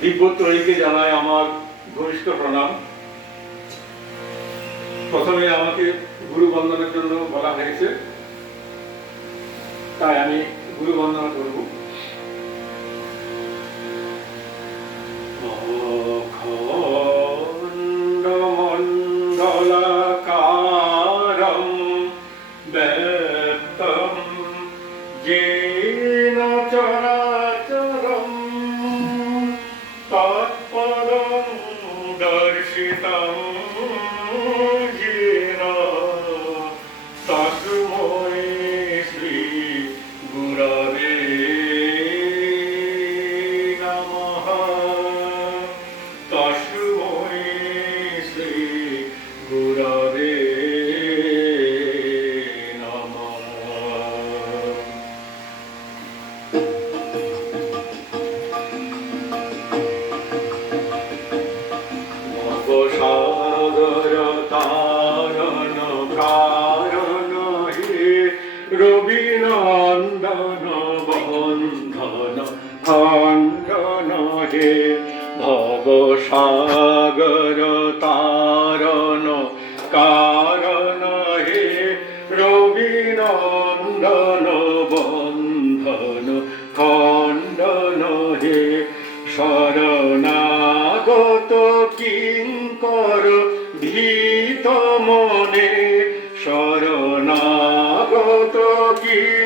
দিব্যত্রয়ীকে জানায় আমার ঘনিষ্ঠ প্রণাম। প্রথমে আমাকে গুরু বন্দনার জন্য বলা হয়েছে। তাই আমি গুরু বন্দনা করব। Yeah. খণ্ড নহে ভব সাগর তারণ। কারণ হে রবিনন্দন বন্ধন খণ্ড হে শরণাগত কিঙ্কর, ভীত মনে শরণাগত কিঙ্কর।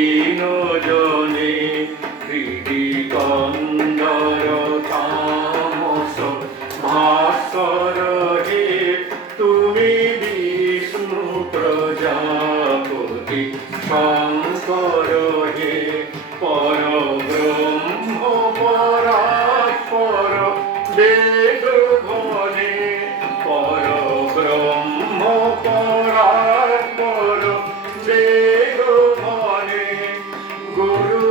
Oh,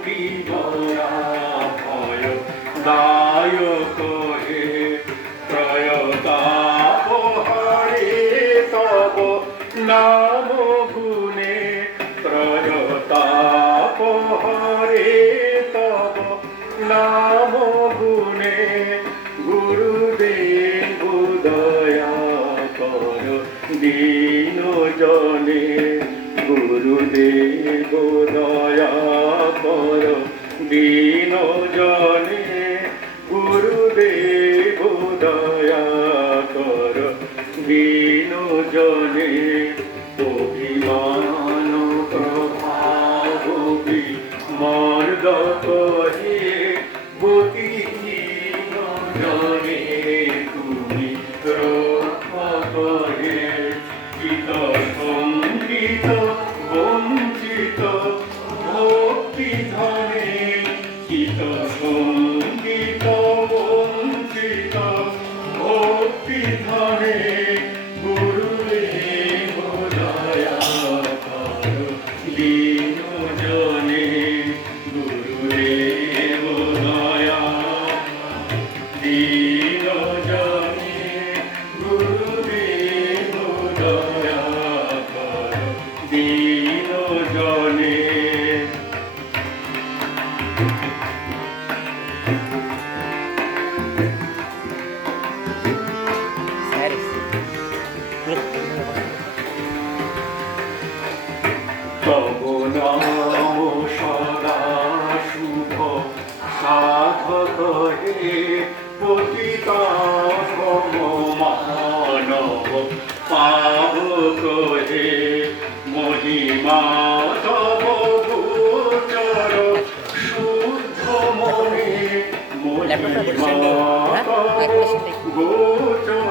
নাম গুণে প্রয়তাপ হরে তব নাম গুণে গুরুদেব দয়া কর দীন জনে। গুরুদেব দয়া কর দিন জনে। গুরুদেব দয়া কর দীন জনে। ল্যাপটপটা সেন্ড একটা সেটাই